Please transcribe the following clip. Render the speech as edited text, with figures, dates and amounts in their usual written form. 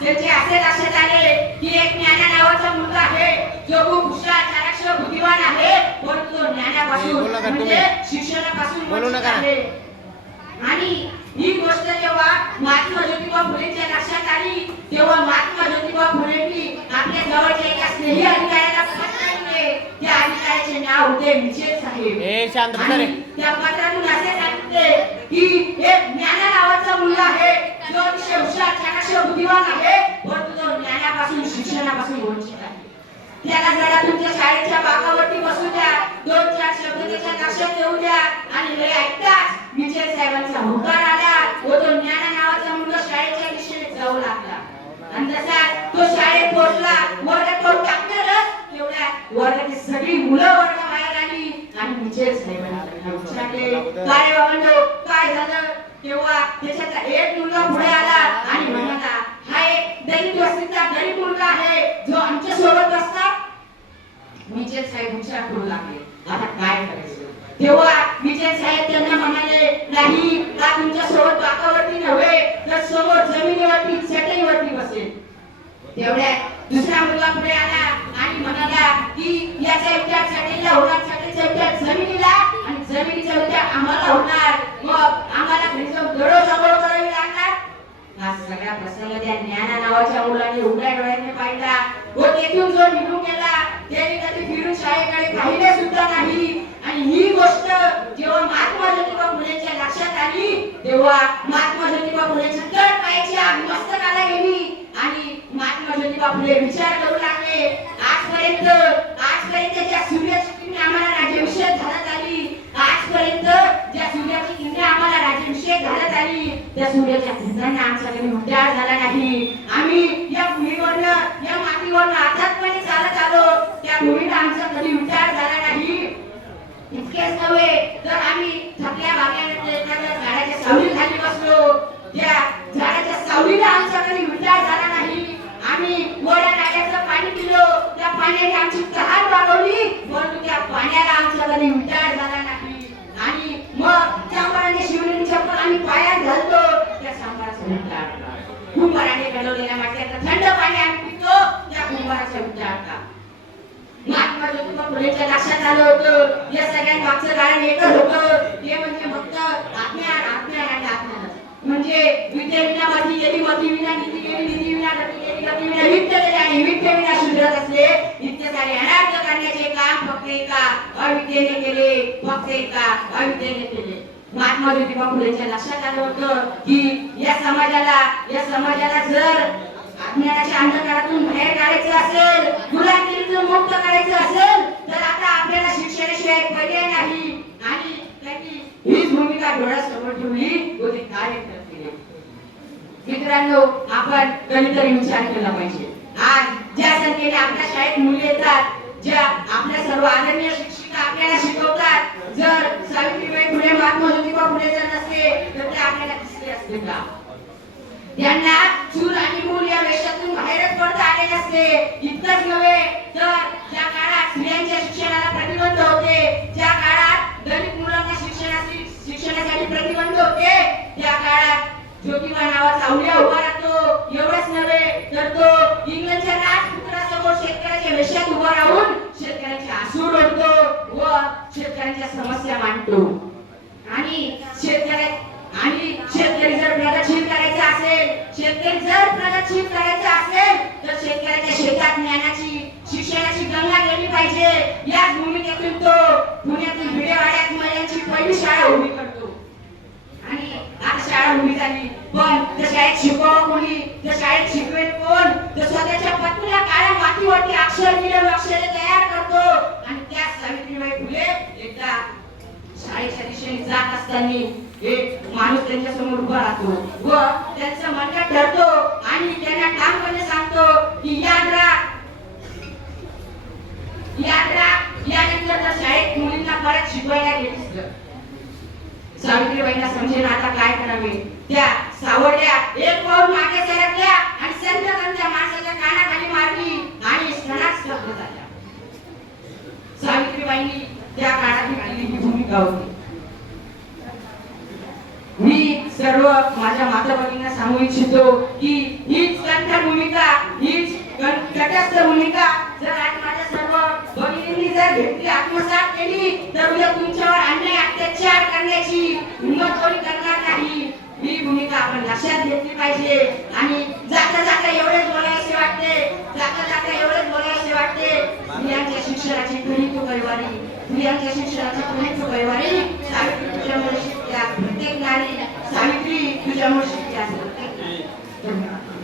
त्यांचे असे लक्षात आले की एक ज्ञाना नावाचा मुलगा आहे जो खूप हुशार चाणाक्ष बुद्धिवान आहे परंतु तो ज्ञानापासून म्हणजे शिक्षणापासून वंचित आहे. आणि ही गोष्ट जेव्हा महात्मा ज्योतिबा फुलेंच्या लक्षात आली तेव्हा महात्मा ज्योतिबा फुलेंनी आपल्या जवळच्या एका स्नेही अधिकाऱ्याला पत्र लिहिले. त्या अधिकाऱ्याचे नाव होते मिचेल साहेब. आणि त्या पत्रातून असे सांगितले की एक ज्ञाना नावाचा मुलगा आहे जो अतिशय हुशार चाणाक्ष बुद्धिवान आहे परंतु तो ज्ञानापासून शिक्षणापासून वंचित आहे. त्याला जरा तुमच्या शाळेच्या बाकावरती बसू द्या, दोन चार शब्द त्याच्या लक्षात येऊ द्या आणि हे ऐकताच मिचेल साहेबांचा हुंकार आला व तो ज्ञाना नावाचा मुलगा शाळेच्या दिशेने जाऊ लागला. आणि जसा तो शाळेत पोहोचला वर्गात तो टाकणारच तेवढ्या वर्गाची सगळी मुलं वर्गाबाहेर आली आणि मिचेल साहेबांना विचारले काय बाबांनो काय झालं. तेव्हा त्याच्यातला एक मुलगा पुढे आला आणि म्हणाला हा एक दलित वस्तीचा गरीब मुलगा आहे जो आमच्या सोबत असता. मिचेल साहेब विचार करू लागले आता काय करायचं. तेव्हा मिचेल साहेब त्यांना म्हणाले नाही हा तुमच्या सोबत बाकावरती नव्हे तर समोर जमिनीवरती चटईवरती बसेल. तेवढ्या दुसरा मुलगा पुढे आला आणि म्हणाला की याचा विचार चटईला होणार चटईचा विचार जमिनीला आणि जमिनीचा विचार आम्हाला होणार मग आम्हाला घरी जाऊन दररोज आंघोळ करावी लागणार. हा सगळा प्रसंग त्या ज्ञाना नावाच्या मुलाने उघड्या डोळ्याने पाहिला व तेथून जो निघून गेला त्याने कधी फिरून शाळेकडे पाहिले सुद्धा नाही. आणि ही गोष्ट जेव्हा महात्मा ज्योतिबा फुलेंच्या लक्षात आली तेव्हा महात्मा ज्योतिबा फुलेंची तड पायाची आग मस्तकाला गेली आणि महात्मा ज्योतिबा फुले विचार करू लागले आजपर्यंत ज्या सूर्याची किरणे आम्हाला राज्याभिषेक घालत आली आजपर्यंत ज्या सूर्याची किरणे आम्हाला राज्याभिषेक घालत आली त्या सूर्याच्या किरणांना आमचा कधी उद्धार झाला नाही. आम्ही या भूमीवरनं या मातीवरनं अथातपणे चालत आलो त्या भूमीला आमचा कधी उद्धार झाला नाही. इतकेच नव्हे तर आम्ही थकल्या भागल्यानंतर एखाद्या झाडाच्या सावलीखाली बसलो त्या झाडाच्या सावलीला आमचा कधी उद्धार झाला नाही. आम्ही गोड्या नाल्याचं पाणी पिलो त्या पाण्याने आमची तहान भागवली परंतु त्या पाण्याला आमचा कधी उद्धार झाला नाही. आणि मग सांबाराने शिवलेली चप्पल आम्ही पायात घालतो त्या सांबाराचा उद्धार कुंभाराने घडवलेल्या माठ्याचं थंड पाणी आम्ही पितो त्या कुंभाराचा उद्धार. महात्मा ज्योतिबा फुलेंच्या लक्षात आलं होतं या सगळ्यांच्या मागचं कारण एकच होतं ते म्हणजे फक्त अज्ञान अज्ञान आणि अज्ञान. म्हणजे विद्येविना मती गेली मती विना नीती गेली नीती विना गती गेली गती विना विद्या गेली आणि विद्ये विना शुद्रत असले इतके सारे अनार्थ करण्याचे काम फक्त एका अविद्येने केले फक्त एका अविद्येने केले. महात्मा ज्योतिबा फुलेंच्या लक्षात आलं होतं की या समाजाला जर अज्ञानाच्या अंधकारातून बाहेर काढायचं असेल गुलामीतून मुक्त करायचं असेल तर आता आपल्याला शिक्षणाशिवाय पर्याय नाही. आणि त्यांनी हीच भूमिका डोळ्यासमोर ठेवली व ते कार्य करत गेले. मित्रांनो आपण कधीतरी विचार केला पाहिजे आज ज्या संख्येने आपल्या शाळेत मुली येतात ज्या आपल्या सर्व आदरणीय शिक्षिका आपल्याला शिकवतात जर सावित्रीबाई फुले महात्मा ज्योतिबा फुले जर नसते तर ते आपल्याला दिसले असते का. त्यांना चूल आणि मूल या वेशातून बाहेरच पडता आले नसते. इतकंच नव्हे तर ज्या काळात स्त्रियांच्या शिक्षणाला प्रतिबंध होते ज्या काळात दलित मुलांना शिक्षणासाठी प्रतिबंध होते त्या काळात ज्योतिबा नावाचा अवलिया उभा राहतो. एवढंच नव्हे तर तो इंग्लंडच्या राजपुत्रासमोर शेतकऱ्याच्या वेशात उभा राहून शेतकऱ्यांचे आसूड ओढतो व शेतकऱ्यांच्या समस्या मांडतो. आणि शेतकरी जर प्रगतशील करायचा असेल तर शेतकऱ्याच्या शेतात ज्ञानाची शिक्षणाची गंगा गेली पाहिजे. याच भूमिकेतून तो पुण्यातील भिडेवाड्यात महिलांची पहिली शाळा उभी करतो. आणि आता शाळा उभी झाली पण त्या शाळेत शिकवण कोणी त्या शाळेत शिकवेल कोण तर स्वतःच्या पत्नीला काळ्या मातीवरती अक्षर मिळवून अक्षरे तयार करतो. आणि त्या सावित्रीबाई फुले एकदा शाळेच्या दिशेने जात असताना एक माणूस त्यांच्या समोर उभा राहतो व त्यांचं मनगट ठरतो आणि त्यांना ठामपणे सांगतो की याद राख यानंतर जर शाळेत मुलींना परत शिकवायला गेलीस तर. सावित्रीबाईंना समजेना आता काय करावे. त्या सावरल्या एक पाऊल मागे सरकल्या आणि संतगंजा माणसाच्या कानाखाली मारली आणि क्षणात स्तब्ध झाल्या. सावित्रीबाईंनी त्या काळात केलेली ही भूमिका होती. मी सर्व माझ्या माता भगिनींना सांगू इच्छितो की तटस्थ भूमिका जर आज माझ्या सर्व भगिनींनी जर घेतली, आत्मसात केली, तर उद्या तुमच्यावर अन्याय अत्याचार करण्याची हिंमत कोणी करणार नाही. ही भूमिका आपण लक्षात घेतली पाहिजे. आणि जाता जाता एवढेच बोलायचे वाटते, जाता जाता एवढेच बोलायचे वाटते, स्त्रियांच्या शिक्षणाची पिढी तो कैवारी, स्त्रियांच्या शिक्षणाची पिढी तो कैवारी, सावित्री तुझ्यामुळे शिकते आज प्रत्येक नारी, सावित्री तुझ्यामुळे शिकते आज प्रत्येक नारी. धन्यवाद.